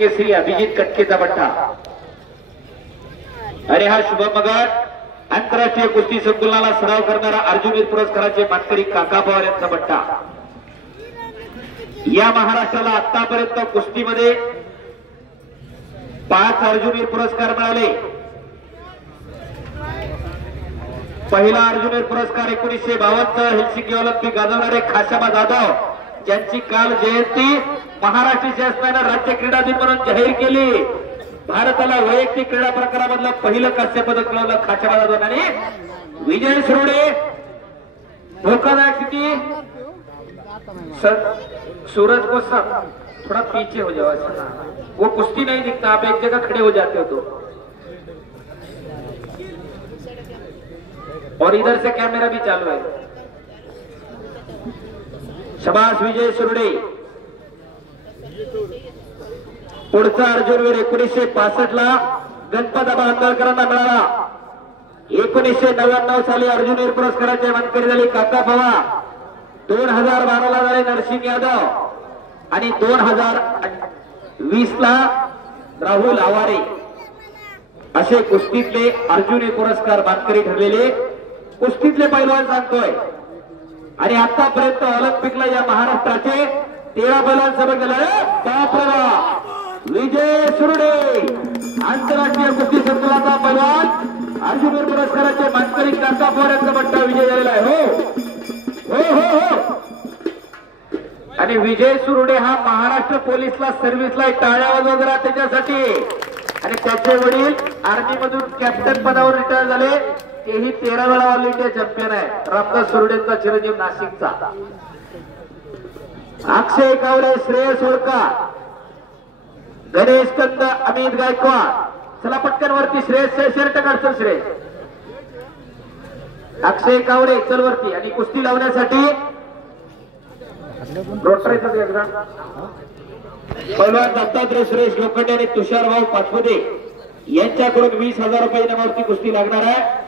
केसरी अभिजित कटकेचा बट्टा। अरे हा शुभम मगर आंतरराष्ट्रीय कुस्ती संकुलाला सराव करणारा अर्जुनवीर पुरस्काराचे मानकरी काका पवार यांचा बट्टा। या महाराष्ट्राला आतापर्यंत कुस्तीमध्ये 5 अर्जुनवीर पुरस्कार मिळाले। पहिला अर्जुनवीर पुरस्कार 1952 हेल्सिंकी ऑलिम्पिक गाजवणारे खाशाबा जाधव ज्यांची काल जयंती महाराष्ट्र शासनाने राज्य क्रीडा दिन म्हणून जाहीर केली। भारताला वैयक्तिक क्रीडा प्रकारामधलं पहिलं कांस्य पदक मिळवलं खाशाबा जाधव आणि विजय सुरोडे। धोकादायक स्थिती सूरज को सब थोड़ा पीछे हो जाओ, वो कुश्ती नहीं दिखता, आप एक जगह खड़े हो जाते हो तो। और इधर से कैमरा भी चालू है। शबाश विजय सुरडे। पुढचा अर्जुनवीर 1965 ला गणपत आंदोलकरांना मिळाला। 1999 साली अर्जुनवीर पुरस्काराचे मानकरी झाले काका पवार। 2012 ला झाले नरसिंह यादव आणि 2020 ला राहुल आवारे असे कुस्तीतले अर्जुनवीर पुरस्कार मानकरी ठरलेले कुस्तीतले पैलवान सांगतोय। आणि आतापर्यंत ऑलिम्पिकला या महाराष्ट्राचे 13 पैलवान सहभागी झाले। बापरे, विजय सुरडे आंतरराष्ट्रीय कुस्ती संकुलाचा पैलवान अर्जुनवीर पुरस्काराचे मानकरी काका पवार यांचा बट्टा विजय झालेला आहे। हो आणि विजय सुरडे हा महाराष्ट्र पोलीसला सर्व्हिसला टाळ्या वाजवा जरा त्याच्यासाठी। आणि त्याचे वडील आर्मी मधून कॅप्टन पदावर रिटायर झाले, तेही 13 वेळा ऑल इंडिया चॅम्पियन आहे। रामदास सुरडेंचा चिरंजीव नाशिकचा। अक्षय कावरे, श्रेयस होळकर, गणेश कंद, अमित गायकवाड। चला पटकन वरती श्रेयस शर्ट काढतो श्रेयस। अक्षय कावरे चल वरती। आणि कुस्ती लावण्यासाठी पैलवान दत्तात्रय सुरेश लोखंडे आणि तुषार भाऊ पाचपदे यांच्याकडून 20,000 रुपये इनामावरती कुस्ती लागणार आहे।